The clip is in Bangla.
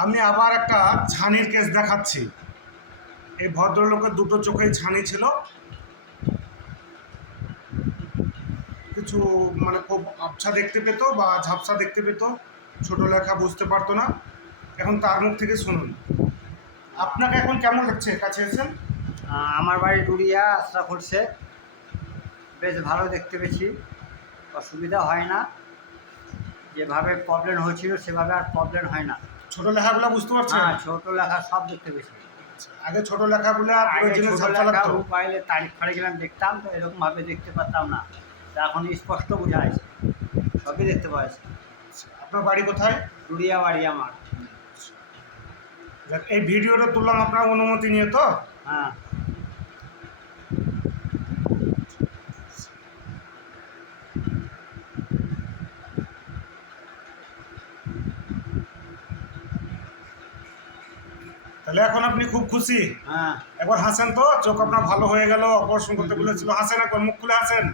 আমি আবার একটা ছানির কেস দেখাচ্ছি। এই ভদ্রলোকের দুটো চোখেই ছানি ছিল, কিছু মানে খুব আবছা দেখতে পেত বা ঝাপসা দেখতে পেত, ছোট লেখা বুঝতে পারতো না। এখন তার মুখ থেকে শুনুন। আপনাকে এখন কেমন লাগছে কাছে এসেছেন? আমার বাড়ি ডুরিয়া আশরাফুল শেখ। বেশ ভালো দেখতে পেয়েছি, অসুবিধা হয় না। যেভাবে প্রবলেম হয়েছিল সেভাবে আর প্রবলেম হয় না। ছোট লেখাগুলো বুঝতে পারছেন? হ্যাঁ, ছোট লেখা সব দেখতে পেয়েছি। আগে ছোট লেখাগুলো পুরো আগে জিনিস ছোট ঝাপসা লেখা লাগতো। মোবাইলে তারিখ ফাড়ে গেলাম দেখতাম, তো এরকমভাবে দেখতে পারতাম না। তা এখন স্পষ্ট বোঝা যাচ্ছে, সবই দেখতে পাওয়া যাচ্ছে। আপনার বাড়ি কোথায়? ডুরিয়া বাড়ি আমার। যাক, এই ভিডিওটা তুললাম আপনার অনুমতি নিয়ে তো? হ্যাঁ। তাহলে এখন আপনি খুব খুশি? হ্যাঁ। একবার হাসেন তো, চোখ আপনার ভালো হয়ে গেল, অপারেশন করতে বলেছিল, হাসেন একবার, মুখ খুলে হাসেন।